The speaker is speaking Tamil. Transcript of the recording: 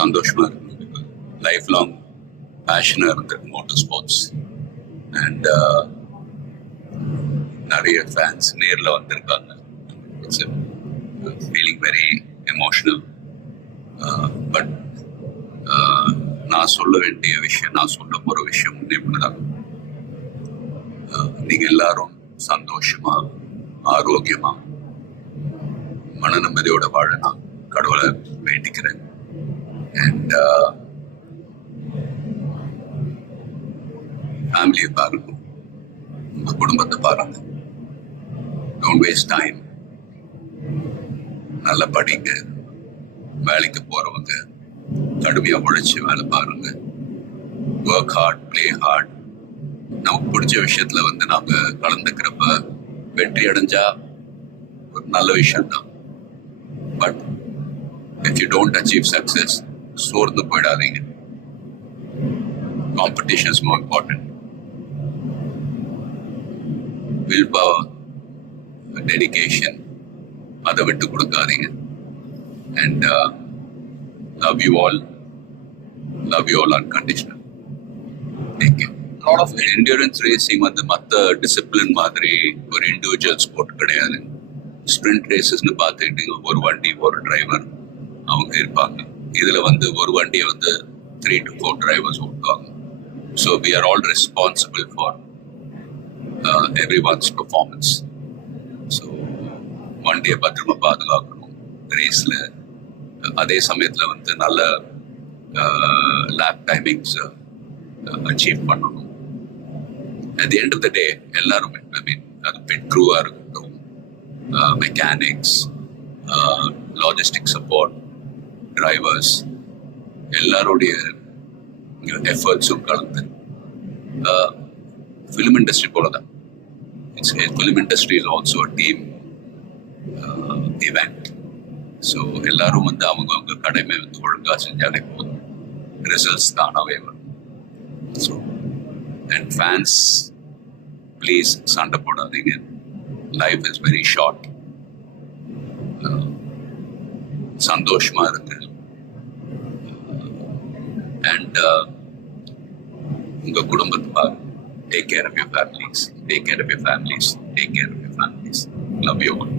சந்தோஷமா இருக்கு. லைஃப் லாங் பேஷனா இருந்திருக்கு மோட்டார் ஸ்போர்ட்ஸ். அண்ட் நிறைய ஃபேன்ஸ் நேரில் வந்திருக்காங்க. It's feeling very emotional. But நான் சொல்ல வேண்டிய விஷயம், நான் சொல்ல போகிற விஷயம் இப்படிதான். நீங்கள் எல்லாரும் சந்தோஷமா, ஆரோக்கியமா, மன நிம்மதியோட வாழ நான் கடவுளை வேண்டிக்கிறேன். அண்ட் ஃபேமிலியை பாருங்க, உங்க குடும்பத்தை பாருங்க. Don't waste time. நல்லா படிங்க. வேலைக்கு போறவங்க கடுமையா உழைச்சி வேலை பாருங்க. Work hard, play hard. நமக்கு பிடிச்ச விஷயத்துல நாம கலந்துக்கிறப்ப வெற்றி அடைஞ்சா ஒரு நல்ல விஷயம் தான். But if you don't achieve success, சோர்ந்து போயிடாதீங்க. Competition is more important. Will power, dedication, அதை விட்டு கொடுக்காதீங்க. And love you all unconditional. Take care. lot of endurance racing மற்ற டிசிப்ளின் மாதிரி ஒரு இண்டிவிஜுவல் ஸ்போர்ட் கிடையாது. ஸ்ப்ரிண்ட் ரேசஸ்னு பார்த்துக்கிட்டீங்க, ஒரு வண்டி ஒரு டிரைவர் அவங்க இருப்பாங்க. இதுல ஒரு வண்டியை 3 to 4 டிரைவர்ஸ் ஓட்டுவாங்க. So we are all responsible for everyone's performance. So வண்டியை பத்திரமா பாதுகாக்கணும் ரேஸ்ல. அதே சமயத்துல நல்ல லேப் டைமிங்ஸ் அச்சீவ் பண்ணணும். At the end of the day, எல்லாருமே, அது பிட் க்ரூவா இருக்கட்டும், மெக்கானிக்ஸ், லாஜிஸ்டிக் சப்போர்ட், டிரைவர்ஸ், எல்லாருடைய எஃபர்ட்ஸும் கலந்து ஃபிலிம் இண்டஸ்ட்ரி போல தான். Film industry is also a team event. So எல்லாரும் அவங்க கடமை ஒழுங்காக செஞ்சாலே போதும், ரிசல்ட்ஸ் தானாகவே வரும். ஸோ and fans, please சண்டை போடாதீங்க. Life is very short. சந்தோஷமா இருக்கு. அண்ட் உங்க குடும்பத்தை பாருங்க. Take care of your families. Take care of your families. Take care of your families. Love you all.